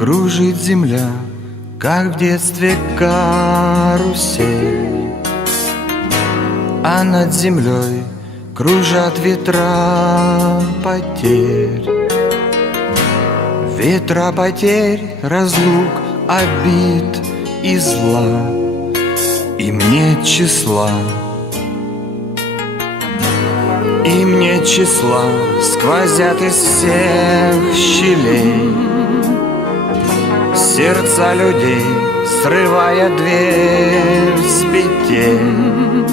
Кружит земля, как в детстве карусель, а над землей кружат ветра потерь. Ветра потерь, разлук, обид и зла, и мне числа. И мне числа сквозят из всех щелей сердца людей, срывая дверь с петель,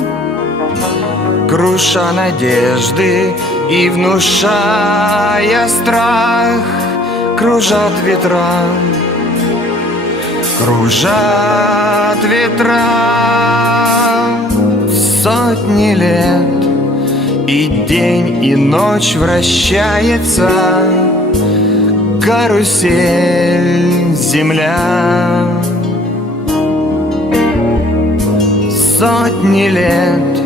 круша надежды и внушая страх. Кружат ветра, кружат ветра сотни лет, и день, и ночь вращается карусель земля. Сотни лет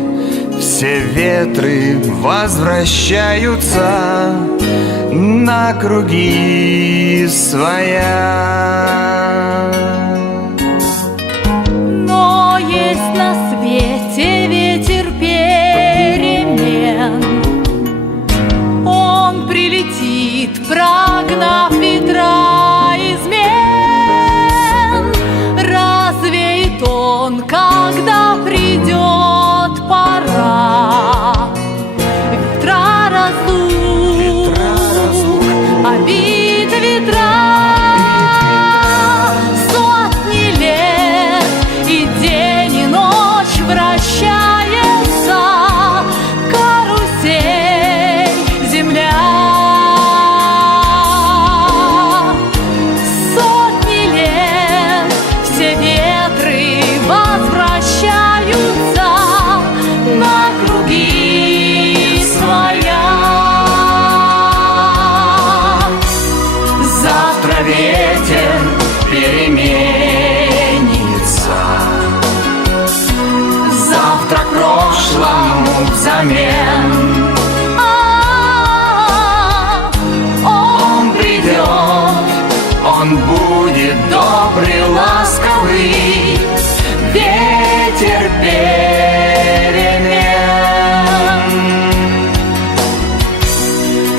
все ветры возвращаются на круги своя. Но есть на свете ветер перемен, он прилетит, прогнав ветра измен. Развеет он, когда придет пора. Ветра разлук, обид ветра. Сотни лет, и день, и ночь вращается карусель земля. Сотни лет все ветры возвращаются на круги своя. Завтра ветер переменится, завтра прошлому взамен. Он придет, он будет добрый, ласковый, ветер перемен.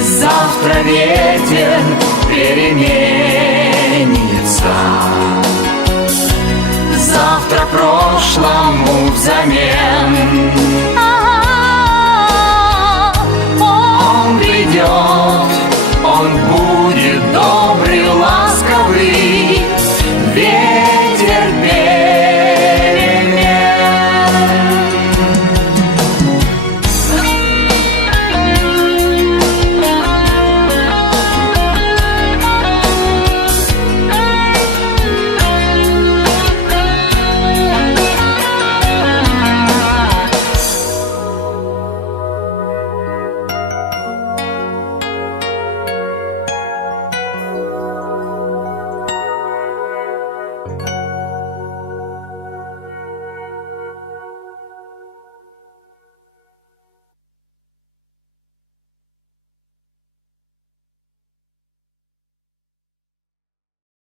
Завтра ветер переменится, завтра прошлому взамен. Он придет, он будет добрый, ласковый, ветер перемен.